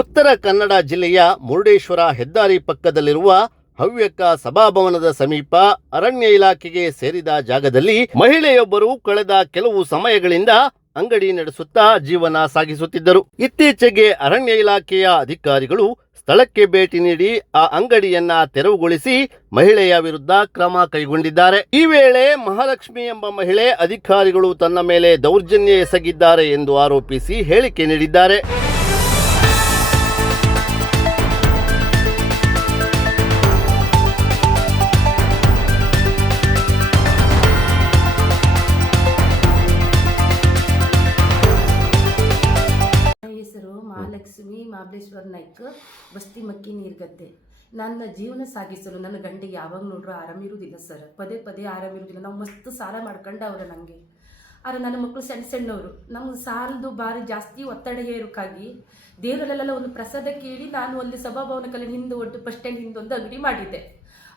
ಉತ್ತರ ಕನ್ನಡ ಜಿಲ್ಲೆಯ ಮುರುಡೇಶ್ವರ ಹೆದ್ದಾರಿ ಪಕ್ಕದಲ್ಲಿರುವ ಹವ್ಯಕ ಸಭಾಭವನದ ಸಮೀಪ ಅರಣ್ಯ ಇಲಾಖೆಗೆ ಸೇರಿದ ಜಾಗದಲ್ಲಿ ಮಹಿಳೆಯೊಬ್ಬರು ಕಳೆದ ಕೆಲವು ಸಮಯಗಳಿಂದ ಅಂಗಡಿ ನಡೆಸುತ್ತಾ ಜೀವನ ಸಾಗಿಸುತ್ತಿದ್ದರು. ಇತ್ತೀಚೆಗೆ ಅರಣ್ಯ ಇಲಾಖೆಯ ಅಧಿಕಾರಿಗಳು ಸ್ಥಳಕ್ಕೆ ಭೇಟಿ ನೀಡಿ ಆ ಅಂಗಡಿಯನ್ನ ತೆರವುಗೊಳಿಸಿ ಮಹಿಳೆಯ ವಿರುದ್ಧ ಕ್ರಮ ಕೈಗೊಂಡಿದ್ದಾರೆ. ಈ ವೇಳೆ ಮಹಾಲಕ್ಷ್ಮಿ ಎಂಬ ಮಹಿಳೆ ಅಧಿಕಾರಿಗಳು ತನ್ನ ಮೇಲೆ ದೌರ್ಜನ್ಯ ಎಸಗಿದ್ದಾರೆ ಎಂದು ಆರೋಪಿಸಿ ಹೇಳಿಕೆ ನೀಡಿದ್ದಾರೆ. ಮಹಾಲಕ್ಷ್ಮಿ ಮಹಾಬಲೇಶ್ವರ ನಾಯ್ಕ, ಬಸ್ತಿ ಮಕ್ಕಿ ನೀರ್ಗದ್ದೆ. ನನ್ನ ಜೀವನ ಸಾಗಿಸಲು ನನ್ನ ಗಂಡಿಗೆ ಯಾವಾಗ ನೋಡ್ರು ಆರಾಮಿರುವುದಿಲ್ಲ ಸರ್. ಪದೇ ಪದೇ ಆರಾಮಿರುವುದಿಲ್ಲ. ನಾವು ಮಸ್ತ್ ಸಾಲ ಮಾಡ್ಕೊಂಡು ಅವ್ರೆ ನನಗೆ. ಆದರೆ ನನ್ನ ಮಕ್ಕಳು ಸಣ್ಣ ಸಣ್ಣವರು. ನಮ್ಗೆ ಸಾಲದು ಭಾರಿ ಜಾಸ್ತಿ ಒತ್ತಡ ಏರೋಕ್ಕಾಗಿ ದೇವರಲ್ಲೆಲ್ಲ ಒಂದು ಪ್ರಸಾದ ಕೇಳಿ ನಾನು ಅಲ್ಲಿ ಸಭಾಭವನ ಕಲೆ ಹಿಂದೆ ಒಟ್ಟು ಬಸ್ ಸ್ಟ್ಯಾಂಡ್ ಹಿಂದೆ ಒಂದು ಅಂಗಡಿ ಮಾಡಿದ್ದೆ.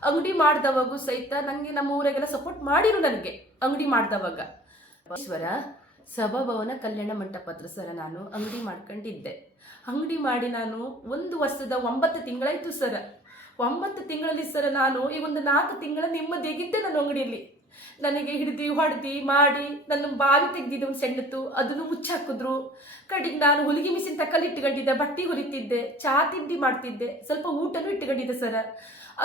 ಅಂಗಡಿ ಮಾಡಿದವಾಗೂ ಸಹಿತ ನನಗೆ ನಮ್ಮ ಊರಾಗೆಲ್ಲ ಸಪೋರ್ಟ್ ಮಾಡಿರು. ನನಗೆ ಅಂಗಡಿ ಮಾಡಿದವಾಗ ಈಶ್ವರ ಸಭಾಭವನ ಕಲ್ಯಾಣ ಮಂಟಪ ಹತ್ರ ಸರ ನಾನು ಅಂಗಡಿ ಮಾಡ್ಕೊಂಡಿದ್ದೆ. ಅಂಗಡಿ ಮಾಡಿ ನಾನು 1 ವರ್ಷದ 9 ತಿಂಗಳಾಯ್ತು ಸರ. 9 ತಿಂಗಳಲ್ಲಿ ಸರ ನಾನು ಈ ಒಂದು 4 ತಿಂಗಳ ನೆಮ್ಮದಿಯಾಗಿದ್ದೆ ನನ್ನ ಅಂಗಡಿಯಲ್ಲಿ. ನನಗೆ ಹಿಡ್ದು ಹೊಡೆದು ಮಾಡಿ ನನ್ನ ಬಾವಿ ತೆಗ್ದಿದ್ದೆ ಒಂದು ಸಣ್ಣತ್ತು, ಅದನ್ನು ಮುಚ್ಚಾಕಿದ್ರು. ಕಡೆಗೆ ನಾನು ಹೊಲಿಗೆ ಮಿಷಿನ್ ತಕ್ಕಲ್ಲಿ ಇಟ್ಕೊಂಡಿದ್ದೆ, ಬಟ್ಟೆ ಹೊಲಿತಿದ್ದೆ, ಚಹಾ ತಿಂಡಿ ಮಾಡ್ತಿದ್ದೆ, ಸ್ವಲ್ಪ ಊಟನೂ ಇಟ್ಕೊಂಡಿದ್ದೆ ಸರ.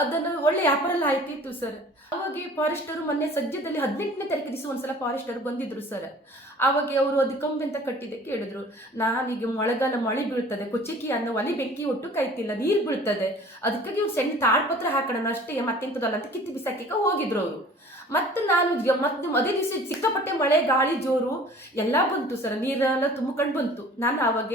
ಅದನ್ನು ಒಳ್ಳೆ ವ್ಯಾಪಾರ ಎಲ್ಲ ಆಯ್ತಿತ್ತು ಸರ್. ಅವಾಗ ಫಾರೆಸ್ಟರು ಮೊನ್ನೆ ಸದ್ಯದಲ್ಲಿ 18ನೇ ತಾರೀಕು ದಿವಸ ಒಂದ್ಸಲ ಫಾರೆಸ್ಟರು ಬಂದಿದ್ರು ಸರ್. ಅವಾಗ ಅವರು ಅದು ಕಂಬಿ ಅಂತ ಕಟ್ಟಿದೆ ಕೇಳಿದ್ರು. ನಾನೀಗ ಮಳೆಗಾಲ ಮಳೆ ಬೀಳ್ತದೆ, ಕೊಚ್ಚಿಕ್ಕಿ ಅನ್ನೋ ಒಲಿ ಬೆಂಕಿ ಒಟ್ಟು ಕಾಯ್ತಿಲ್ಲ, ನೀರು ಬೀಳ್ತದೆ, ಅದಕ್ಕಾಗಿ ಇವ್ರು ಸಣ್ಣ ತಾಡ್ಪತ್ರ ಹಾಕೋಣ ಅಷ್ಟೇ, ಮತ್ತೆಂತದಲ್ಲ ಅಂತ ಕಿತ್ತಿ ಬಿಸಾಕಿಕ ಹೋಗಿದ್ರು ಅವರು. ಮತ್ತೆ ನಾನು ಮತ್ತೆ ಅದೇ ದಿವಸ ಸಿಕ್ಕಾಪಟ್ಟೆ ಮಳೆ ಗಾಳಿ ಜೋರು ಎಲ್ಲ ಬಂತು ಸರ್. ನೀರೆಲ್ಲ ತುಂಬಿಕೊಂಡು ಬಂತು. ನಾನು ಆವಾಗ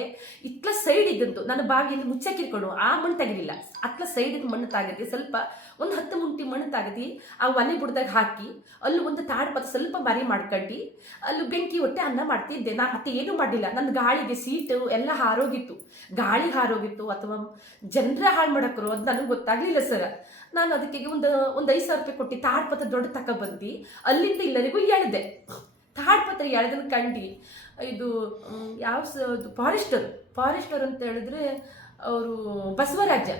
ಇತ್ಲ ಸೈಡ್ ಇದ್ದಂತು ನನ್ನ ಬಾವಿಯಲ್ಲಿ ಮುಚ್ಚಾಕಿರ್ಕೊಂಡು ಆ ಮಣ್ಣು ತೆಗಿಲಿಲ್ಲ. ಅತ್ಲ ಸೈಡ್ ಮಣ್ಣು ತಾಗದಿ ಸ್ವಲ್ಪ ಒಂದು 10 ಮುಂಟಿ ಮಣ್ಣು ತಾಗದಿ ಆ ಒಲೆ ಬುಡ್ದಾಗ ಹಾಕಿ ಅಲ್ಲಿ ಒಂದು ತಾಡ್ಪತ್ರ ಸ್ವಲ್ಪ ಮರಿ ಮಾಡ್ಕೊಂಡು ಅಲ್ಲಿ ಬೆಂಕಿ ಹೊಟ್ಟೆ ಅನ್ನ ಮಾಡ್ತಿದ್ದೆ. ನಾನು ಮತ್ತೆ ಏನೂ ಮಾಡಿಲ್ಲ. ನನ್ನ ಗಾಳಿಗೆ ಸೀಟು ಎಲ್ಲ ಹಾರೋಗಿತ್ತು, ಗಾಳಿ ಹಾರೋಗಿತ್ತು ಅಥವಾ ಜನರ ಹಾಳು ಮಾಡಕ್ರು ಅದು ನನಗೆ ಗೊತ್ತಾಗ್ಲಿಲ್ಲ ಸರ್. ನಾನು ಅದಕ್ಕೆ ಒಂದು 5,000 ರೂಪಾಯಿ ಕೊಟ್ಟು ತಾಡ್ಪತ್ರ ದೊಡ್ಡ ತಗೊಬಂದು ಅಲ್ಲಿಂದ ಇಲ್ಲರಿಗೂ ಎಳೆದೆ. ತಾಡ್ಪತ್ರ ಎಳೆದನ್ನು ಕಂಡು ಇದು ಯಾವ ಫಾರೆಸ್ಟರ್ ಅಂತ ಹೇಳಿದ್ರೆ ಅವರು ಬಸವರಾಜ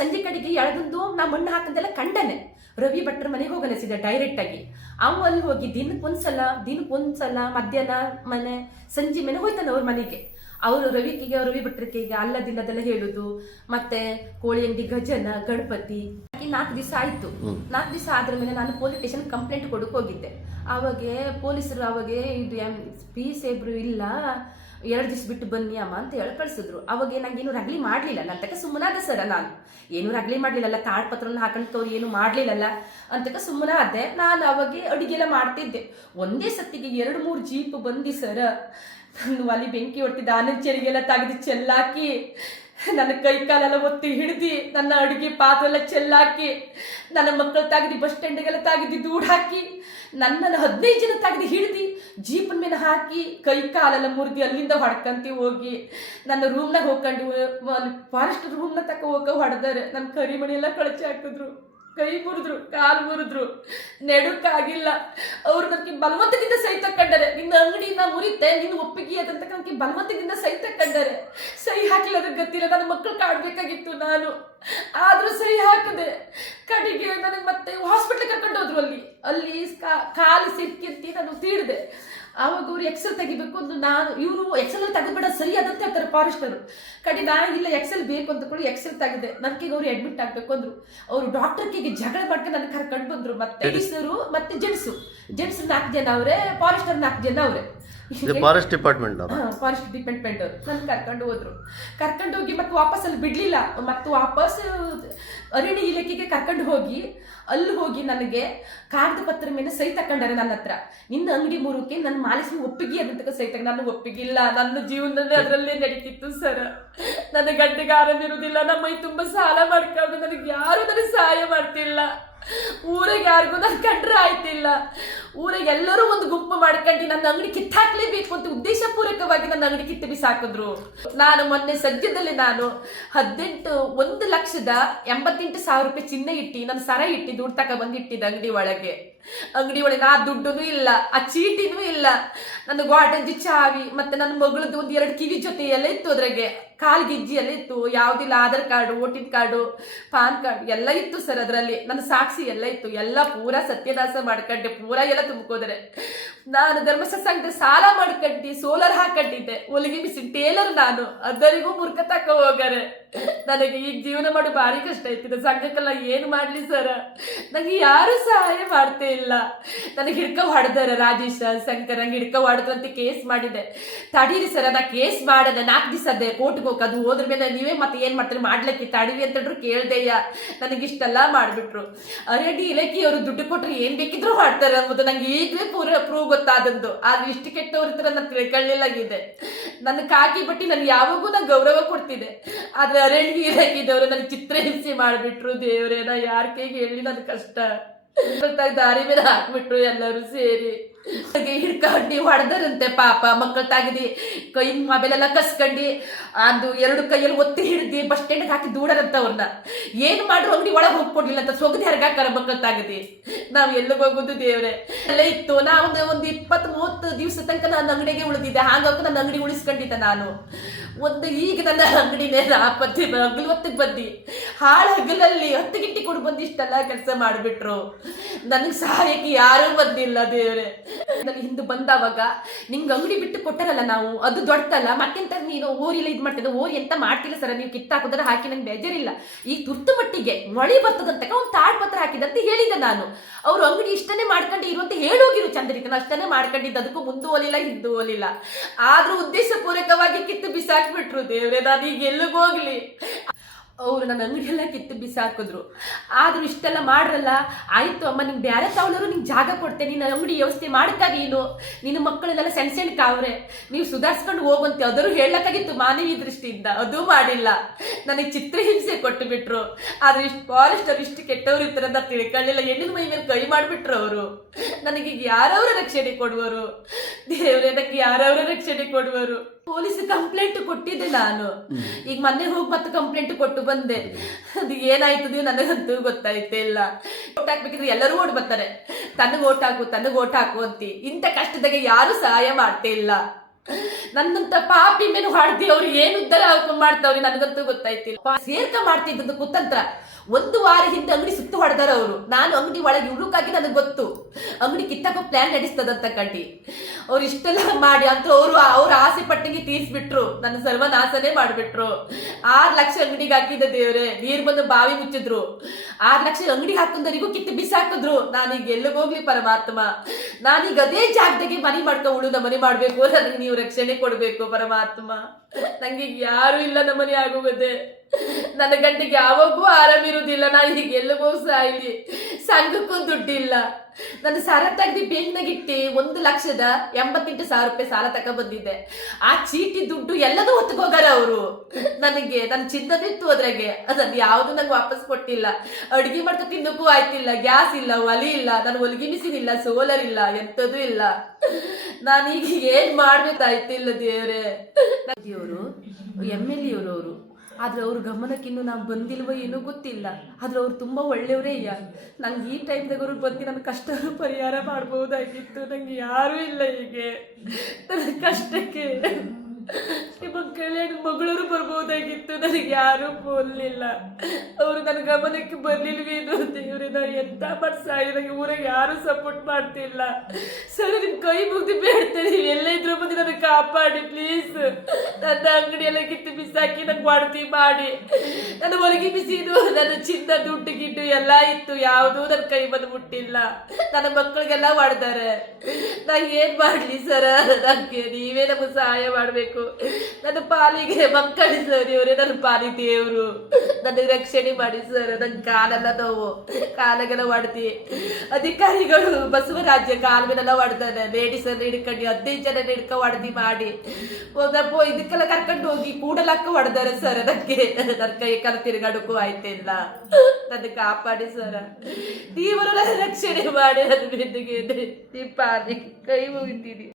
ಸಂಜೆ ಕಡೆಗೆ ಎಳೆದಂದು ನಾ ಮಣ್ಣು ಹಾಕಂದೆಲ್ಲ ಕಂಡನೆ. ರವಿ ಭಟ್ರ ಮನೆಗೆ ಹೋಗನಿಸಿದೆ ಡೈರೆಕ್ಟ್ ಆಗಿ. ಅವು ಅಲ್ಲಿ ಹೋಗಿ ದಿನಕ್ಕೊಂದ್ಸಲ ಮಧ್ಯಾಹ್ನ ಮನೆ ಸಂಜೆ ಮೇಲೆ ಹೋಯ್ತಾನೆ ಅವ್ರ ಮನೆಗೆ. ಅವರು ರವಿ ಭಟ್ರಿಕೆಗೆ ಅಲ್ಲದಿಲ್ಲದೆಲ್ಲ ಹೇಳುದು, ಮತ್ತೆ ಕೋಳಿ ಅಂಗಡಿ ಗಜನ ಗಣಪತಿ 4 ದಿವಸ ಆಯ್ತು. 4 ದಿವಸ ಆದ್ರ ಮೇಲೆ ನಾನು ಪೊಲೀಸ್ ಸ್ಟೇಷನ್ ಕಂಪ್ಲೇಂಟ್ ಕೊಡಕ್ ಹೋಗಿದ್ದೆ. ಅವಾಗ ಪೊಲೀಸರು ಅವಾಗ ಇದು ಪಿ ಸೇಬ್ರು ಇಲ್ಲ 2 ದಿವಸ ಬಿಟ್ಟು ಬನ್ನಿ ಅಮ್ಮ ಅಂತ ಹೇಳಿ ಕಳ್ಸಿದ್ರು. ಅವಾಗ ನಂಗೇನು ರಗ್ಲಿ ಮಾಡ್ಲಿಲ್ಲ. ನನ್ನ ತಕ್ಕ ಸುಮ್ಮನಾದ ಸರ. ನಾನು ಏನು ರಗ್ಲಿ ಮಾಡ್ಲಿಲ್ಲಲ್ಲ, ತಾಡ್ಪತ್ರನ ಹಾಕೊಂಡವ್ರು ಏನು ಮಾಡ್ಲಿಲ್ಲಲ್ಲ ಅಂತಕ ಸುಮ್ಮನಾದೆ. ನಾನು ಅವಾಗ ಅಡುಗೆಲ್ಲ ಮಾಡ್ತಿದ್ದೆ. ಒಂದೇ ಸತ್ತಿಗೆ 2-3 ಜೀಪ್ ಬಂದಿ ಸರ. ನನ್ನ ಒಲಿ ಬೆಂಕಿ ಹೊಡ್ತಿದ್ದ, ಆನಂದ್ ಚೆರಿಗೆಲ್ಲ ತೆಗೆದು ಚೆಲ್ಲಾಕಿ, ನನ್ನ ಕೈ ಕಾಲೆಲ್ಲ ಒತ್ತಿ ಹಿಡ್ದು ನನ್ನ ಅಡುಗೆ ಪಾತ್ರೆ ಎಲ್ಲ ಚೆಲ್ಲಾಕಿ, ನನ್ನ ಮಕ್ಕಳು ತೆಗೆದು ಬಸ್ ಸ್ಟ್ಯಾಂಡಿಗೆಲ್ಲ ತೆಗೆದು ದೂಡ್ ಹಾಕಿ, ನನ್ನನ್ನು 15 ಜನ ತೆಗೆದು ಹಿಡ್ದು ಜೀಪನ್ ಮೇಲೆ ಹಾಕಿ ಕೈ ಕಾಲೆಲ್ಲ ಮುರಿದು ಅಲ್ಲಿಂದ ಹೊಡ್ಕಂತಿ ಹೋಗಿ ನನ್ನ ರೂಮ್ನಾಗ ಹೋಗ್ಕೊಂಡು ಫಾರೆಸ್ಟ್ ರೂಮ್ನ ತಕ್ಕ ಹೊಡೆದಾರೆ. ನನ್ನ ಕರಿಮಣಿ ಎಲ್ಲ ಕಳಚಿ ಹಾಕಿದ್ರು, ಕೈ ಮುರಿದ್ರು, ಕಾಲು ಮುರಿದ್ರು, ನೆಡುಕಾಗಿಲ್ಲ. ಅವ್ರು ನನಗೆ ಬಲವಂತದಿಂದ ಸಹಿತ ಕಂಡರೆ. ನಿನ್ನ ಅಂಗಡಿನ ಮುರಿತೆ, ನಿನ್ನ ಒಪ್ಪಿಗೆ ಅದಂತ ನನಗೆ ಬಲವಂತದಿಂದ ಸಹಿತ ಕಂಡರೆ. ಸಹಿ ಹಾಕಿಲ್ಲ, ಅದಕ್ಕೆ ಗೊತ್ತಿಲ್ಲ. ನನ್ನ ಮಕ್ಕಳು ಕಾಡ್ಬೇಕಾಗಿತ್ತು ನಾನು, ಆದ್ರೂ ಸಹಿ ಹಾಕದೆ. ಕಡೆಗೆ ನನಗೆ ಮತ್ತೆ ಹಾಸ್ಪಿಟ್ಲಿಗೆ ಕರ್ಕೊಂಡು ಹೋದ್ರು. ಅಲ್ಲಿ ಕಾಲು ಸಿಕ್ಕಿರ್ತಿ ನಾನು ತೀಡ್ದೆ. ಆವಾಗ ಅವ್ರು ಎಕ್ಸೆಲ್ ತೆಗಿಬೇಕು ಅಂತ ಇವರು ಎಕ್ಸೆಲ್ ತೆಗೆದ್ಬೇಡ ಸರಿ ಅದಂತ ಹೇಳ್ತಾರೆ ಫಾರೆಸ್ಟರು. ಕಡೆ ಇಲ್ಲ ಎಕ್ಸೆಲ್ ಬೇಕು ಅಂತಕೊಳ್ಳಿ ಎಕ್ಸೆಲ್ ತೆಗೆದೆ. ನನಗೆ ಅವ್ರು ಅಡ್ಮಿಟ್ ಆಗ್ಬೇಕು ಅಂದ್ರು. ಅವರು ಡಾಕ್ಟರ್ಗೆ ಜಗಳ ಮಾಡ್ಕೊಂಡು ನನಗೆ ಕರ್ಕೊಂಡು ಬಂದ್ರು. ಮತ್ತೆ ಹೆಂಗಸರು ಮತ್ತೆ ಜೆಂಟ್ಸು 4 ಜನ ಅವ್ರೆ, ಫಾರೆಸ್ಟರ್ 4 ಜನ ಅವ್ರೆ. ಫಾರೆಸ್ಟ್ ಡಿಪಾರ್ಟ್ಮೆಂಟ್ ಅವರು ನನ್ನ ಕರ್ಕೊಂಡು ಹೋದ್ರು. ಕರ್ಕೊಂಡು ಹೋಗಿ ಮತ್ತೆ ವಾಪಸ್ ಅಲ್ಲಿ ಬಿಡ್ಲಿಲ್ಲ. ಮತ್ತೆ ವಾಪಸ್ ಅರಣ್ಯ ಇಲಾಖೆಗೆ ಕರ್ಕೊಂಡು ಹೋಗಿ ಅಲ್ಲಿ ಹೋಗಿ ನನಗೆ ಕಾಗದ ಪತ್ರ ಮೇಲೆ ಸಹಿ ತಕೊಂಡಾರೆ ನನ್ನ ಹತ್ರ. ನಿನ್ನ ಅಂಗಡಿ ಮೂರಕ್ಕೆ ನನ್ನ ಮಾಲೀಸ್ನ ಒಪ್ಪಿಗೆ ಅದಂತ ಸಹಿ ತಗೊಂಡು. ನಾನು ಒಪ್ಪಿಗಿಲ್ಲ. ನನ್ನ ಜೀವನದಲ್ಲಿ ಅದರಲ್ಲೇ ನಡೀತಿತ್ತು ಸರ. ನನ್ನ ಗಂಟೆಗೆ ಆರಾಮಿರುವುದಿಲ್ಲ. ನಮ್ಮ ಮೈ ತುಂಬ ಸಾಲ ಮಾಡ್ಕೊಂಡು ನನಗೆ ಯಾರು ನನಗೆ ಸಹಾಯ ಮಾಡ್ತಿಲ್ಲ. ಊರಿಗೆ ಯಾರಿಗೂ ನನ್ನ ಕಂಡ್ರೆ ಆಯ್ತಿಲ್ಲ. ಊರಿಗೆ ಎಲ್ಲರೂ ಒಂದು ಗುಂಪು ಮಾಡ್ಕೊಂಡು ನನ್ನ ಅಂಗಡಿ ಕಿತ್ತಾಕ್ಲೇಬೇಕು ಅಂತ ಉದ್ದೇಶಪೂರ್ವಕವಾಗಿ ನನ್ನ ಅಂಗಡಿ ಕಿತ್ತು ಬಿಸಾಕಿದ್ರು. ನಾನು ಮೊನ್ನೆ ಸದ್ಯದಲ್ಲಿ ನಾನು 1,88,000 ರೂಪಾಯಿ ಚಿನ್ನ ಇಟ್ಟು ನನ್ನ ಸರ ಇಟ್ಟು ದುಡ್ಡು ತಕ ಬಂದು ಇಟ್ಟಿದ್ದೆ ಅಂಗಡಿ ಒಳಗೆ. ಅಂಗಡಿ ಒಳಗೆ ಆ ದುಡ್ಡು ಇಲ್ಲ, ಆ ಚೀಟಿನೂ ಇಲ್ಲ, ನನ್ನ ಗಾಟಂಜಿ ಚಾವಿ ಮತ್ತೆ ನನ್ನ ಮಗಳದ್ದು ಒಂದು 2 ಕಿವಿ ಜೊತೆ ಎಲ್ಲ ಇತ್ತು, ಅದ್ರಾಗೆ ಕಾಲ್ ಗಿಜ್ಜಿ ಎಲ್ಲ ಇತ್ತು, ಯಾವ್ದಿಲ್ಲ Aadhaar card, voting card, PAN card ಎಲ್ಲ ಇತ್ತು ಸರ್. ಅದರಲ್ಲಿ ನನ್ನ ಸಾಕ್ಷಿ ಎಲ್ಲ ಇತ್ತು. ಎಲ್ಲ ಪೂರಾ ಸತ್ಯನಾಶ ಮಾಡ್ಕೊಂಡೆ, ಪೂರಾ ಎಲ್ಲ ತುಂಬ್ಕೋದ್ರೆ. ನಾನು ಧರ್ಮಸ್ಥಳ ಸಂಘದ ಸಾಲ ಮಾಡ್ಕೊಂಡಿ, ಸೋಲಾರ್ ಹಾಕೊಂಡಿದ್ದೆ, ಹೊಲಿಗೆ ಮಿಷಿನ್ ಟೇಲರ್ ನಾನು. ಅದರಿಗೂ ಮುರ್ಕ ತಕ್ಕ ಹೋಗಾರೆ. ನನಗೆ ಈಗ ಜೀವನ ಮಾಡಿ ಭಾರಿ ಕಷ್ಟ ಐತಿ. ಸಂಘಕ್ಕೆಲ್ಲ ಏನು ಮಾಡ್ಲಿ ಸರ್, ನಂಗೆ ಯಾರು ಸಹಾಯ ಮಾಡ್ತೇ ಇಲ್ಲ. ನನಗೆ ಹಿಡ್ಕ ಹೊಡೆದಾರ ರಾಜೇಶ ಶಂಕರ್, ನಂಗೆ ಹಿಡ್ಕ ಹೊಡೆದ್ರಂತೆ ಕೇಸ್ ಮಾಡಿದೆ. ತಡೀರಿ ಸರ್, ನಾ ಕೇಸ್ ಮಾಡದೆ 4 ದಿವಸ ಅದೇ ಕೋರ್ಟ್ಗೆ ಹೋಗಿ, ಅದು ಹೋದ್ರ ಮೇಲೆ ನೀವೇ ಮತ್ತೆ ಏನ್ ಮಾಡ್ತಾರೆ ಮಾಡ್ಲಿಕ್ಕೆ ತಡೀರಿ ಅಂತಂದ್ರು ಕೇಳ್ದೆಯ್ಯ. ನನಗಿಷ್ಟೆಲ್ಲ ಮಾಡ್ಬಿಟ್ರು. ಅರಣ್ಯ ಇಲಾಖೆಯವರು ದುಡ್ಡು ಕೊಟ್ರೆ ಏನ್ ಬೇಕಿದ್ರು ಮಾಡ್ತಾರೆ ಅನ್ನೋದು ನಂಗೆ ಈಗಲೇ ಪೂರ ಪ್ರೂವ್ ಗೊತ್ತಾದದ್ದು. ಆದ್ರೆ ಇಷ್ಟು ಕೆಟ್ಟವ್ರ ತರ ನಾನು ತಿಳ್ಕೊಳ್ಳಿಲ್ಲಾಗಿದೆ. ನನ್ನ ಕಾಕಿ ಬಟ್ಟಿ ನನ್ಗೆ ಯಾವಾಗೂ ನಾನು ಗೌರವ ಕೊಡ್ತಿದ್ದೆ, ಆದ್ರೆ ಅರಣ್ಯ ಇಲಾಖೆದವರು ನನಗೆ ಚಿತ್ರಹಿಂಸೆ ಮಾಡ್ಬಿಟ್ರು. ದೇವ್ರೇ, ನಾ ಯಾರ ಕೈಗೆ ಹೇಳಿ ನನ್ನ ಕಷ್ಟ. ದಾರಿ ಮೇಲೆ ಹಾಕ್ಬಿಟ್ರು ಎಲ್ಲರೂ ಸೇರಿ. ಹಿಡ್ಕೊಂಡು ಹೊಡೆದರಂತೆ ಪಾಪ. ಮಕ್ಕಳು ತಾಗಿದಿ ಕೈ ಮೊಬೈಲ್ ಎಲ್ಲ ಕಸ್ಕೊಂಡಿ, ಅದು 2 ಕೈಯಲ್ಲಿ ಒತ್ತಿ ಹಿಡ್ದಿ ಬಸ್ ಸ್ಟ್ಯಾಂಡ್ ಹಾಕಿ ದೂಡರಂತ. ಅವ್ರನ್ನ ಏನ್ ಮಾಡ್ರು ಅಂಗಡಿ ಒಳಗೆ ಹೋಗ್ಕೊಡ್ಲಿಲ್ಲ ಅಂತ ಸೊಗದಿ ಹರಗಾಕಾರ ಮಕ್ಕಳು ತಾಗದಿ. ನಾವ್ ಎಲ್ಲಿಗೆ ಹೋಗುದು ದೇವ್ರೆ. ಎಲ್ಲ ಇತ್ತು. ನಾ ಒಂದು 20-30 ದಿವಸ ತನಕ ನನ್ನ ಅಂಗಡಿಗೆ ಉಳಿದಿದ್ದೆ. ಹಾಗಾಗಿ ನನ್ನ ಅಂಗಡಿ ಉಳಿಸ್ಕೊಂಡಿದ್ದೆ ನಾನು. ಈಗ ನನ್ನ ಅಂಗಡಿನೇ ನಾಪತ್ತೆ ಹಗಲು ಹೊತ್ತಿಗೆ ಬಂದು ಹಾಳು ಹಗಲಲ್ಲಿ 10 ಗಿಟ್ಟಿ ಕೊಡು ಬಂದು ಇಷ್ಟೆಲ್ಲ ಕೆಲಸ ಮಾಡಿಬಿಟ್ರು. ನನಗೆ ಸಹಾಯಕ್ಕೆ ಯಾರೂ ಬಂದಿಲ್ಲ ದೇವ್ರೆ. ನನಗೆ ಹಿಂದೆ ಬಂದವಾಗ ನಿಂಗೆ ಅಂಗಡಿ ಬಿಟ್ಟು ಕೊಟ್ಟಾರಲ್ಲ ನಾವು, ಅದು ದೊಡ್ಡಲ್ಲ, ಮತ್ತೆಂತ ನೀನು ಓರಿಲ್ಲ ಇದು ಮಾಡ್ತಿದ್ದ. ಓರಿ ಎಂತ ಮಾಡ್ತಿಲ್ಲ ಸರ್, ನೀವು ಕಿತ್ತಾಕೋದ್ರೆ ಹಾಕಿ ನಂಗೆ ಬೇಜಾರಿಲ್ಲ. ಈಗ ತುರ್ತು ಮಟ್ಟಿಗೆ ಮಳೆ ಬರ್ತದಂತ ಒಂದು ತಾಡ್ಪತ್ರ ಹಾಕಿದಂತ ಹೇಳಿದ್ದೆ ನಾನು. ಅವ್ರು ಅಂಗಡಿ ಇಷ್ಟನೇ ಮಾಡ್ಕೊಂಡು ಇರುವಂತ ಹೇಳೋಗಿರು ಚಂದ್ರಿಕನ, ಅಷ್ಟನೇ ಮಾಡ್ಕೊಂಡಿದ್ದು. ಅದಕ್ಕೂ ಮುಂದೆ ಹೋಲಿಲ್ಲ ಹಿಂದೂ ಹೋಲಿಲ್ಲ. ಆದ್ರೂ ಉದ್ದೇಶ ಪೂರಕವಾಗಿ ಕಿತ್ತು ಬಿಸಾಕ್ಬಿಟ್ರು ದೇವ್ರೆ. ನಾನು ಈಗ ಎಲ್ಲಿಗೆ ಹೋಗ್ಲಿ? ಅವರು ನನ್ನ ಅಂಗಡಿಯೆಲ್ಲ ಕಿತ್ತು ಬಿಸಾಕಿದ್ರು. ಆದ್ರೂ ಇಷ್ಟೆಲ್ಲ ಮಾಡ್ರಲ್ಲ, ಆಯ್ತು ಅಮ್ಮ ನಿಂಗೆ ಬೇರೆ ತಗೊಳ್ಳೋರು ನಿಂಗೆ ಜಾಗ ಕೊಡ್ತೇನೆ, ನೀನು ಅಂಗಡಿ ವ್ಯವಸ್ಥೆ ಮಾಡ್ತಾ ನಿನ್ನ ಮಕ್ಕಳನ್ನೆಲ್ಲ ಸಣ್ಣ ಕಾವ್ರೆ ನೀವು ಸುಧಾರಿಸ್ಕೊಂಡು ಹೋಗುವಂತೆ ಅದರೂ ಹೇಳಕ್ಕಾಗಿತ್ತು ಮಾನವೀಯ ದೃಷ್ಟಿಯಿಂದ. ಅದೂ ಮಾಡಿಲ್ಲ. ನನಗೆ ಚಿತ್ರಹಿಂಸೆ ಕೊಟ್ಟು ಬಿಟ್ರು. ಆದ್ರೆ ಇಷ್ಟು ಫಾರೆಸ್ಟ್ ಅವ್ರು ಇಷ್ಟು ಕೆಟ್ಟವ್ರು ಇರ್ತಾರೆ ಅಂತ ತಿಳ್ಕೊಳ್ಳಿಲ್ಲ. ಹೆಣ್ಣಿನ ಮೈ ಮೇಲೆ ಕೈ ಮಾಡಿಬಿಟ್ರು ಅವರು. ನನಗೆ ಯಾರವರ ರಕ್ಷಣೆ ಕೊಡುವರು ದೇವ್ರೆ? ನನಗೆ ಯಾರವರ ರಕ್ಷಣೆ ಕೊಡುವರು? ಪೊಲೀಸ್ ಕಂಪ್ಲೇಂಟ್ ಕೊಟ್ಟಿದ್ದೆ ನಾನು. ಈಗ ಮೊನ್ನೆ ಹೋಗಿ ಮತ್ತೆ ಕಂಪ್ಲೇಂಟ್ ಕೊಟ್ಟು ಬಂದೆ. ಅದು ಏನಾಯ್ತದೆ ನನಗಂತೂ ಗೊತ್ತಾಯ್ತೇ ಇಲ್ಲ. ಓಟ್ ಹಾಕ್ಬೇಕಿದ್ರೆ ಎಲ್ಲರೂ ಓಡ್ ಬರ್ತಾರೆ, ತನಗ್ ಓಟ್ ಹಾಕು ಅಂತಿ. ಇಂಥ ಕಷ್ಟದಾಗ ಯಾರು ಸಹಾಯ ಮಾಡ್ತೇ ಇಲ್ಲ. ನನ್ನಂತ ಪಾಪಿ ಮೇಲೆ ಹಾಡ್ದಿ ಅವ್ರು ಏನು ಉದ್ಧಾರ ಮಾಡ್ತಾವ್ರಿ ನನಗಂತೂ ಗೊತ್ತಾಯ್ತಿಲ್ಲ. ಸೇರ್ಕ ಮಾಡ್ತಿದ್ದದ್ದು ಕುತಂತ್ರ. 1 ವಾರ ಹಿಂದೆ ಅಂಗಡಿ ಸುತ್ತು ಹೊಡೆದಾರ ಅವರು. ನಾನು ಅಂಗಡಿ ಒಳಗೆ ಹುಡುಕಾಗಿ ನನಗೆ ಗೊತ್ತು ಅಂಗಡಿ ಕಿತ್ತಕ್ಕೋ ಪ್ಲಾನ್ ನಡೆಸ್ತದಂತ ಕಟ್ಟಿ. ಅವ್ರು ಇಷ್ಟೆಲ್ಲ ಮಾಡಿ ಅಂತ ಅವ್ರ ಆಸೆ ಪಟ್ಟಿಗೆ ತೀರ್ಸ್ಬಿಟ್ರು. ನನ್ನ ಸರ್ವನಾಶನೇ ಮಾಡ್ಬಿಟ್ರು. 6 ಲಕ್ಷ ಅಂಗಡಿಗೆ ಹಾಕಿದ್ದೆ ದೇವ್ರೆ. ನೀರ್ ಬಂದು ಬಾವಿ ಮುಚ್ಚಿದ್ರು. 6 ಲಕ್ಷ ಅಂಗಡಿಗೆ ಹಾಕಿದವರಿಗೂ ಕಿತ್ತು ಬಿಸಾಕಿದ್ರು. ನಾನೀಗ ಎಲ್ಲಿಗೆ ಹೋಗ್ಲಿ ಪರಮಾತ್ಮ? ನಾನೀಗ ಅದೇ ಜಾಗದಾಗೆ ಮನೆ ಮಾಡ್ಕೊಂಡು ಮನೆ ಮಾಡ್ಬೇಕು. ನನಗೆ ನೀವು ರಕ್ಷಣೆ ಕೊಡ್ಬೇಕು ಪರಮಾತ್ಮ. ನಂಗೆ ಯಾರು ಇಲ್ಲ ನಮ್ಮನೆ ಆಗೋಗದೆ. ನನ್ನ ಗಂಟೆಗೆ ಯಾವಾಗೂ ಆರಾಮಿರುವುದಿಲ್ಲ. ನಾನು ಈಗ ಎಲ್ಲಿಗೋ ಸಾಯ್ಲಿ. ಸಂಘಕ್ಕೂ ದುಡ್ಡಿಲ್ಲ. ನನ್ನ ಸಾಲ ತೆಗ್ದು ಬ್ಯಾಂಕ್ನಾಗಿಟ್ಟು 1,88,000 ರೂಪಾಯಿ ಸಾಲ ತಕ ಬಂದಿದ್ದೆ. ಆ ಚೀಟಿ ದುಡ್ಡು ಎಲ್ಲದೂ ಹೊತ್ಕೋಗಾರ ಅವರು. ನನಗೆ ನನ್ನ ಚಿನ್ನನೂ ಇತ್ತು ಅದ್ರಾಗೆ. ಅದನ್ನ ಯಾವ್ದು ನಂಗೆ ವಾಪಸ್ ಕೊಟ್ಟಿಲ್ಲ. ಅಡ್ಗೆ ಮಾಡ್ಕೊ ತಿನ್ನಕ್ಕೂ ಆಯ್ತಿಲ್ಲ. ಗ್ಯಾಸ್ ಇಲ್ಲ, ಒಲಿ ಇಲ್ಲ, ನಾನು ಹೊಲಿಗೆ ಮಿಷಿನ್ ಇಲ್ಲ, ಸೋಲಾರ್ ಇಲ್ಲ, ಎಂಥದೂ ಇಲ್ಲ. ನಾನೀಗ ಏನ್ ಮಾಡ್ಬೇಕಾಯ್ತಿಲ್ಲ ದೇವ್ರೆ. ಅವರು MLA ಅವರು. ಆದ್ರೆ ಅವ್ರ ಗಮನಕ್ಕಿನ್ನೂ ನಾವು ಬಂದಿಲ್ವೋ ಏನೋ ಗೊತ್ತಿಲ್ಲ. ಆದ್ರೆ ಅವ್ರು ತುಂಬಾ ಒಳ್ಳೆಯವರೇ. ನಂಗೆ ಈ ಟೈಮ್ದಾಗ ಅವ್ರು ಬಂದು ನನ್ನ ಕಷ್ಟ ಪರಿಹಾರ ಮಾಡ್ಬೋದಾಗಿತ್ತು. ನಂಗೆ ಯಾರೂ ಇಲ್ಲ. ಹೀಗೆ ನನ್ನ ಕಷ್ಟಕ್ಕೆ ಮಗಳವರು ಬರ್ಬೋದಾಗಿತ್ತು. ನನಗೆ ಯಾರೂ ಬೋಲಿಲ್ಲ. ಅವರು ನನ್ನ ಗಮನಕ್ಕೆ ಬರ್ಲಿಲ್ವೇನು ದೇವ್ರೆ? ನಾ ಎಂತ ಮಾಡ್ಸಾಯಿ. ನನಗೆ ಊರಾಗ ಯಾರು ಸಪೋರ್ಟ್ ಮಾಡ್ತಿಲ್ಲ. ಸರ್ ನಿಮ್ ಕೈ ಮುಗ್ದು ಬೇಡ್ತೇನೆ, ನೀವು ಎಲ್ಲ ಇದ್ರು ಬಂದು ನನಗೆ ಕಾಪಾಡಿ ಪ್ಲೀಸ್. ನನ್ನ ಅಂಗಡಿ ಎಲ್ಲ ಕಿತ್ತು ಬಿಸಾಕಿ ನಂಗೆ ಮಾಡ್ತಿ ಮಾಡಿ. ನನ್ನ ಹೊರಗೆ ಬಿಸಿದು ನನ್ನ ಚಿನ್ನ ದುಡ್ಡು ಗಿಡ್ಡು ಎಲ್ಲ ಇತ್ತು. ಯಾವುದೂ ನನ್ನ ಕೈ ಬಂದು ಮುಟ್ಟಿಲ್ಲ. ನನ್ನ ಮಕ್ಕಳಿಗೆಲ್ಲ ಮಾಡ್ತಾರೆ. ನಾ ಏನ್ ಮಾಡ್ಲಿ ಸರ? ನನಗೆ ನೀವೇ ನಮಗೆ ಸಹಾಯ ಮಾಡ್ಬೇಕು. ನನ್ನ ಪಾಲಿಗೆ ಮಕ್ಕಳಿ ಸರ್ ಇವರೇ ನನ್ನ ಪಾಲಿ ದೇವ್ರು. ನನಗೆ ರಕ್ಷಣೆ ಮಾಡಿ ಸರ್. ನನ್ ಕಾಲೆಲ್ಲ ನೋವು, ಕಾಲಾಗೆಲ್ಲ ಹೊಡ್ದಿ. ಅಧಿಕಾರಿಗಳು ಬಸವರಾಜ್ಯ ಕಾಲ ಮೇಲೆಲ್ಲ ಹೊಡ್ದಾನೆ. ಲೇಡೀಸ್ ಅನ್ನ ಹಿಡ್ಕೊಂಡು 15 ಜನ ಹಿಡ್ಕೊಂಡು ಹೊಡ್ದಿ ಮಾಡಿ ಇದಕ್ಕೆಲ್ಲ ಕರ್ಕೊಂಡು ಹೋಗಿ ಕೂಡಲಕ್ಕ ಹೊಡೆದಾರೆ ಸರ್. ಅದಕ್ಕೆ ನನ್ನ ಕೈ ಕಾಲ ತಿರುಗಾಡಕ್ಕೂ ಆಯ್ತಿಲ್ಲ. ನನ್ನ ಕಾಪಾಡಿ ಸರ್. ನೀವರು ರಕ್ಷಣೆ ಮಾಡಿ ನನ್ನ ಬೆನ್ನಿಗೆ ನಿಮ್ಮ ಪಾಲಿಗೆ ಕೈ ಮುಗಿತೀನಿ.